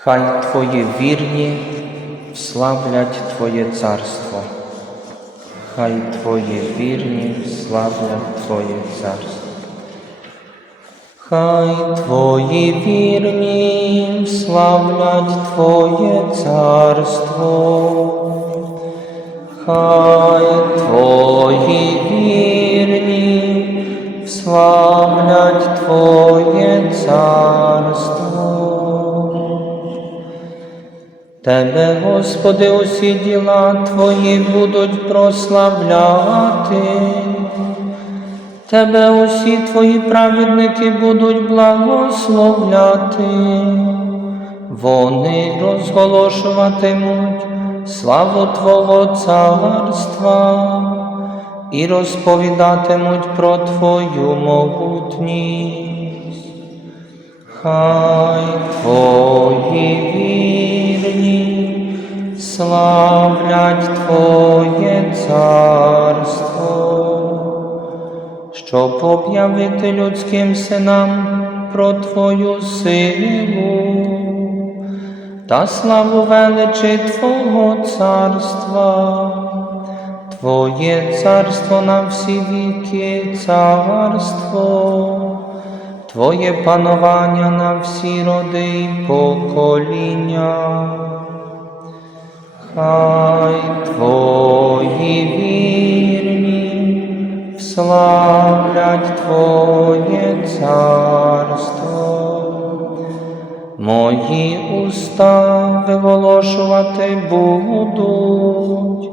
Хай Твої вірні славлять Твоє царство. Хай Твої вірні славлять Твоє царство. Хай Твої вірні славлять Твоє царство. Хай Твої вірні славлять Твоє царство. Тебе, Господи, усі діла Твої будуть прославляти. Тебе усі Твої праведники будуть благословляти. Вони розголошуватимуть славу Твого царства і розповідатимуть про Твою могутність. Хай Твої вірні славлять Твоє царство, щоб об'явити людським синам про Твою силу та славу величі Твого царства. Твоє царство на всі віки, царство. Твоє панування на всі роди й покоління. Хай Твої вірні славлять Твоє царство. Мої уста виголошувати будуть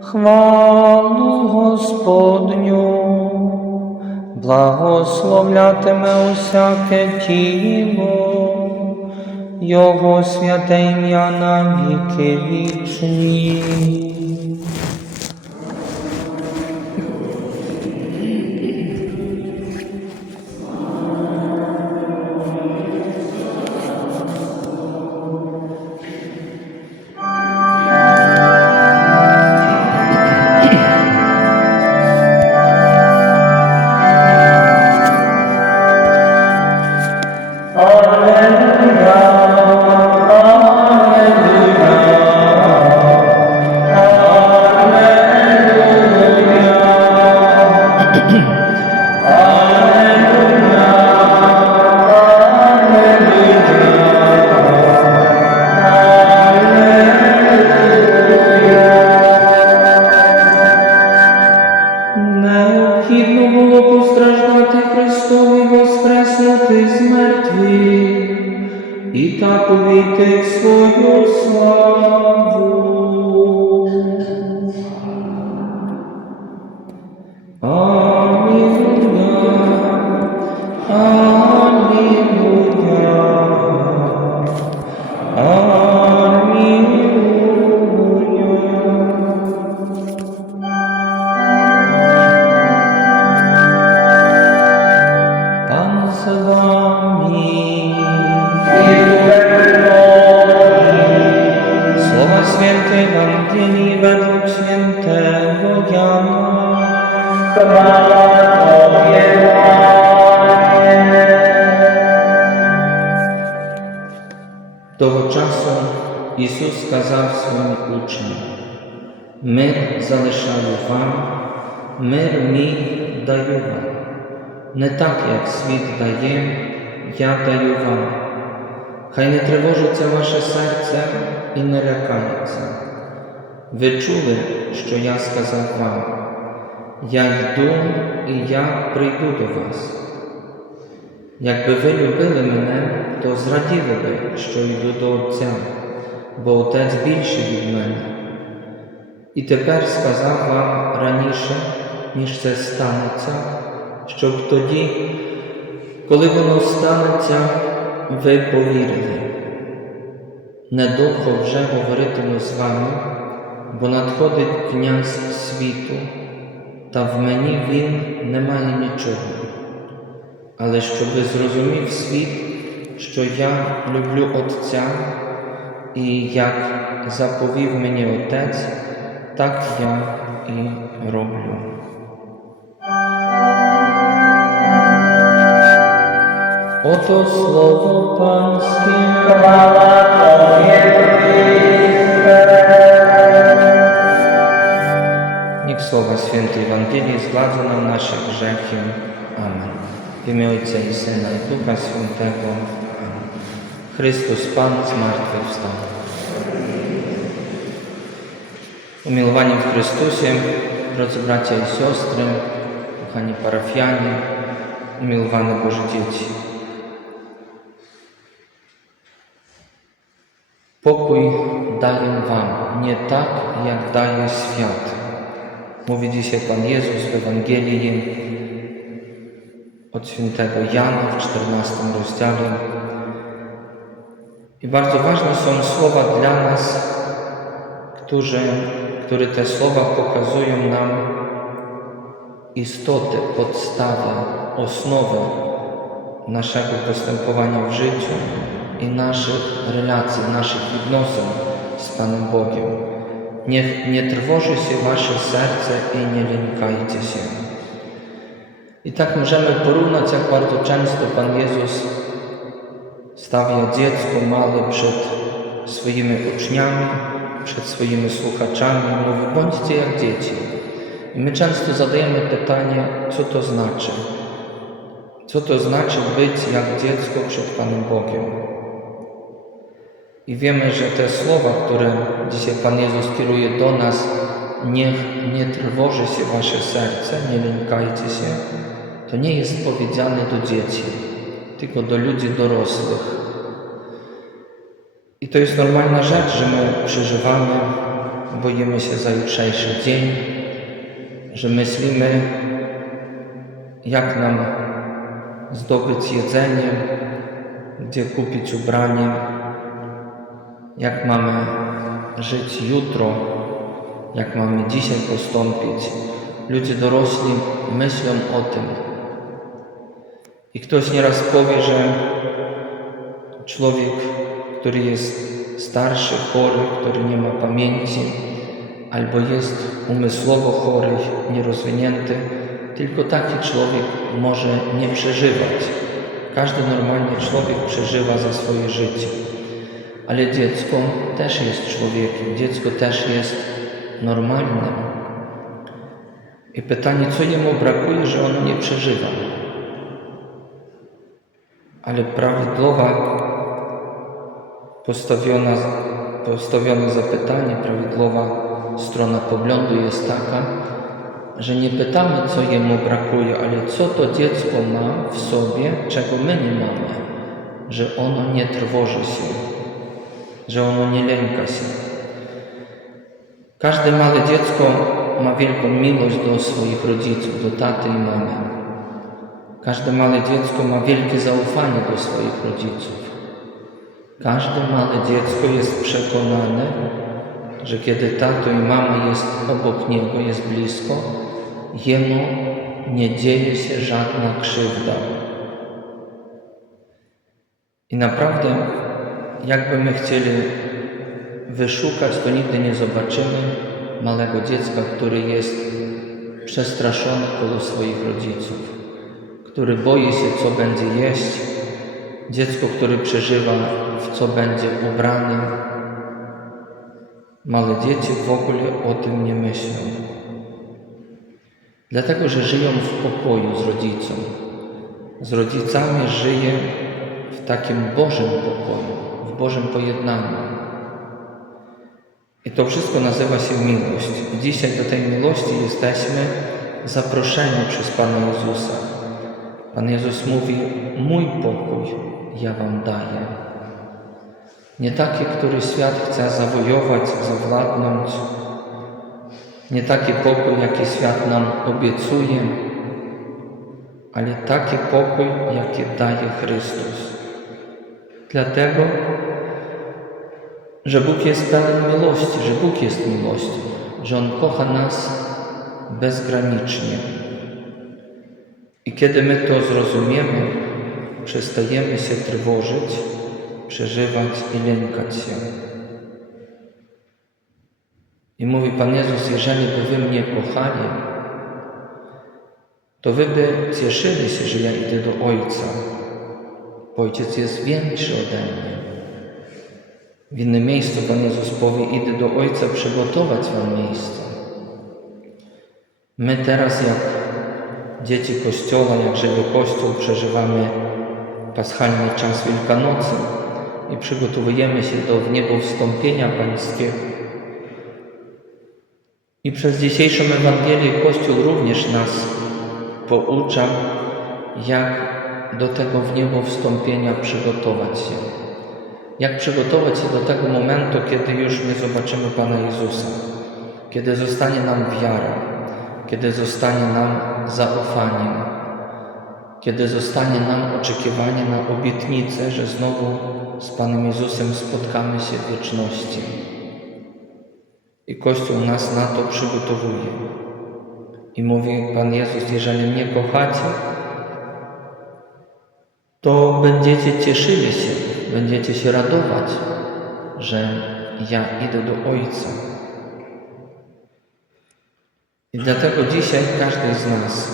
хвалу Господню благословлятиме усяке тіло, Його святе ім'я на віки вічні. Постраждати Христові воскреснути з мертвих і так увійти в свою славу. Того часу Ісус сказав своїм учням, мир залишаю вам, мир мій даю вам. Не так, як світ дає, я даю вам. Хай не тривожиться ваше серце і не лякається. Ви чули, що я сказав вам. Я йду і я прийду до вас. Якби ви любили мене, то зраділи би, що йду до Отця, бо Отець більший від мене. І тепер сказав вам раніше, ніж це станеться, щоб тоді, коли воно станеться, ви повірили. Недовго вже говоритиму з вами, бо надходить князь світу, та в мені він не має нічого. Але щоби зрозумів світ, що я люблю Отця, і як заповів мені Отець, так я і роблю. Ото слово Ніг слова Святої Євангелії згладжено наших грехів. Amen. W imię і сина і Духа Святого. Chrystus Pan zmartwychwstał. Umiłowani w Chrystusie, drodzy bracia i siostry, kochani parafianie, umiłowane Boże dzieci. Pokój daję Wam, nie tak jak daje świat. Mówi dzisiaj Pan Jezus w Ewangelii od świętego Jana w 14 rozdziale. I bardzo ważne są słowa dla nas, którzy, które te słowa pokazują nam istotę, podstawę, osnowę naszego postępowania w życiu i naszych relacji, naszych odnosin z Panem Bogiem. Niech nie trwoży się wasze serce i nie lękajcie się. I tak możemy porównać, jak bardzo często Pan Jezus stawia dziecko małe przed swoimi uczniami, przed swoimi słuchaczami mówi, bądźcie jak dzieci. I my często zadajemy pytanie, co to znaczy? Co to znaczy być jak dziecko przed Panem Bogiem? I wiemy, że te słowa, które dzisiaj Pan Jezus kieruje do nas, niech nie trwoży się wasze serce, nie lękajcie się, to nie jest powiedziane do dzieci, tylko do ludzi dorosłych. I to jest normalna rzecz, że my przeżywamy, boimy się za jutrzejszy dzień, że myślimy, jak nam zdobyć jedzenie, gdzie kupić ubranie, jak mamy żyć jutro, jak mamy dzisiaj postąpić. Ludzie dorośli myślą o tym. I ktoś nieraz powie, że człowiek, który jest starszy, chory, który nie ma pamięci, albo jest umysłowo chory, nierozwinięty, tylko taki człowiek może nie przeżywać. Każdy normalny człowiek przeżywa za swoje życie. Ale dziecko też jest człowiekiem, dziecko też jest normalnym. I pytanie, co jemu brakuje, że ono nie przeżywa. Ale prawidłowa postawiona, postawione zapytanie, prawidłowa strona poglądu jest taka, że nie pytamy, co jemu brakuje, ale co to dziecko ma w sobie, czego my nie mamy, że ono nie trwoży się, że ono nie lęka się. Każde małe dziecko ma wielką miłość do swoich rodziców, do taty i mamy. Każde małe dziecko ma wielkie zaufanie do swoich rodziców. Każde małe dziecko jest przekonane, że kiedy tato i mama jest obok niego, jest blisko, jemu nie dzieje się żadna krzywda. I naprawdę, jakby my chcieli wyszukać, to nigdy nie zobaczymy małego dziecka, który jest przestraszony koło swoich rodziców, który boi się, co będzie jeść, dziecko, które przeżywa, w co będzie ubrany. Małe dzieci w ogóle o tym nie myślą. Dlatego, że żyją w pokoju z rodzicą. Z rodzicami żyje w takim Bożym pokoju, w Bożym pojednaniu. I to wszystko nazywa się miłość. I dzisiaj do tej miłości jesteśmy zaproszeni przez Pana Jezusa. Pan Jezus mówi: Mój pokój ja Wam daję. Nie taki, który świat chce zawojować, zawładnąć. Nie taki pokój, jaki świat nam obiecuje, ale taki pokój, jaki daje Chrystus. Dlatego, że Bóg jest pełen miłości, że Bóg jest miłością, że On kocha nas bezgranicznie. I kiedy my to zrozumiemy, przestajemy się trwożyć, przeżywać i lękać się. I mówi Pan Jezus, jeżeli by wy mnie kochali, to wy by cieszyli się, że ja idę do Ojca, bo Ojciec jest większy ode mnie. W innym miejscu Pan Jezus powie, idę do Ojca przygotować wam miejsce. My teraz, jak dzieci Kościoła, jak żywy Kościół, przeżywamy paschalny czas Wielkanocy i przygotowujemy się do wniebowstąpienia Pańskiego. I przez dzisiejszą Ewangelię Kościół również nas poucza, jak do tego wniebowstąpienia przygotować się. Jak przygotować się do tego momentu, kiedy już my zobaczymy Pana Jezusa, kiedy zostanie nam wiara, kiedy zostanie nam zaufaniem, kiedy zostanie nam oczekiwanie na obietnicę, że znowu z Panem Jezusem spotkamy się w wieczności. I Kościół nas na to przygotowuje. I mówi Pan Jezus, jeżeli mnie kochacie, to będziecie cieszyli się, będziecie się radować, że ja idę do Ojca. I dlatego dzisiaj każdy z nas,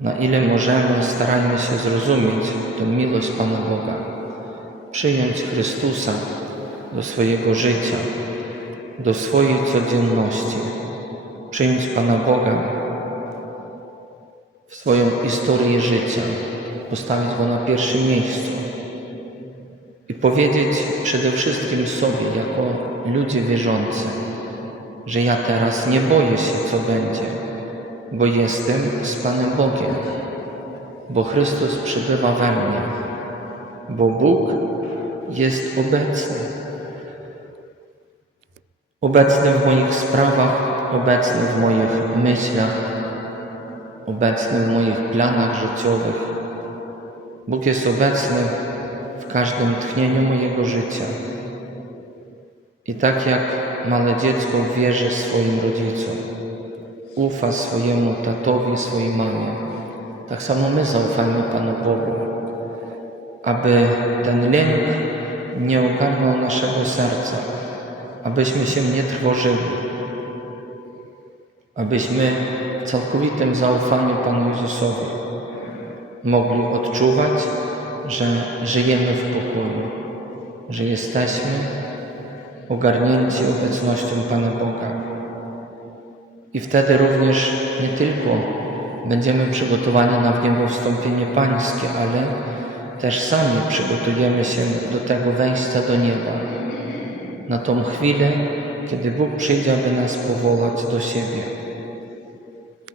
na ile możemy, starajmy się zrozumieć tę miłość Pana Boga, przyjąć Chrystusa do swojego życia, do swojej codzienności, przyjąć Pana Boga w swoją historię życia, postawić Go na pierwszym miejscu i powiedzieć przede wszystkim sobie, jako ludzie wierzący, że ja teraz nie boję się, co będzie, bo jestem z Panem Bogiem, bo Chrystus przybywa we mnie, bo Bóg jest obecny. Obecny w moich sprawach, obecny w moich myślach, obecny w moich planach życiowych. Bóg jest obecny w każdym tchnieniu mojego życia. I tak jak małe dziecko wierzy swoim rodzicom, ufa swojemu tatowi, swojej mamie, tak samo my zaufajmy Panu Bogu, aby ten lęk nie ogarnął naszego serca, abyśmy się nie trwożyli, abyśmy w całkowitym zaufaniu Panu Jezusowi mogli odczuwać, że żyjemy w pokoju, że jesteśmy ogarnięci obecnością Pana Boga. I wtedy również nie tylko będziemy przygotowani na wniebowstąpienie Pańskie, ale też sami przygotujemy się do tego wejścia do nieba, na tą chwilę, kiedy Bóg przyjdzie, aby nas powołać do siebie,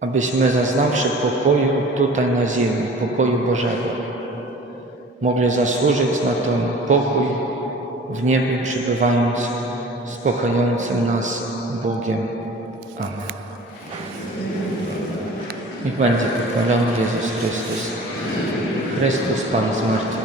abyśmy zaznawszy pokoju tutaj na ziemi, pokoju Bożego, mogli zasłużyć na ten pokój w niebie, przybywając z kochającym nas Bogiem. Amen. Niech będzie pochwalony Jezus Chrystus. Chrystus Pan zmartwychwstał.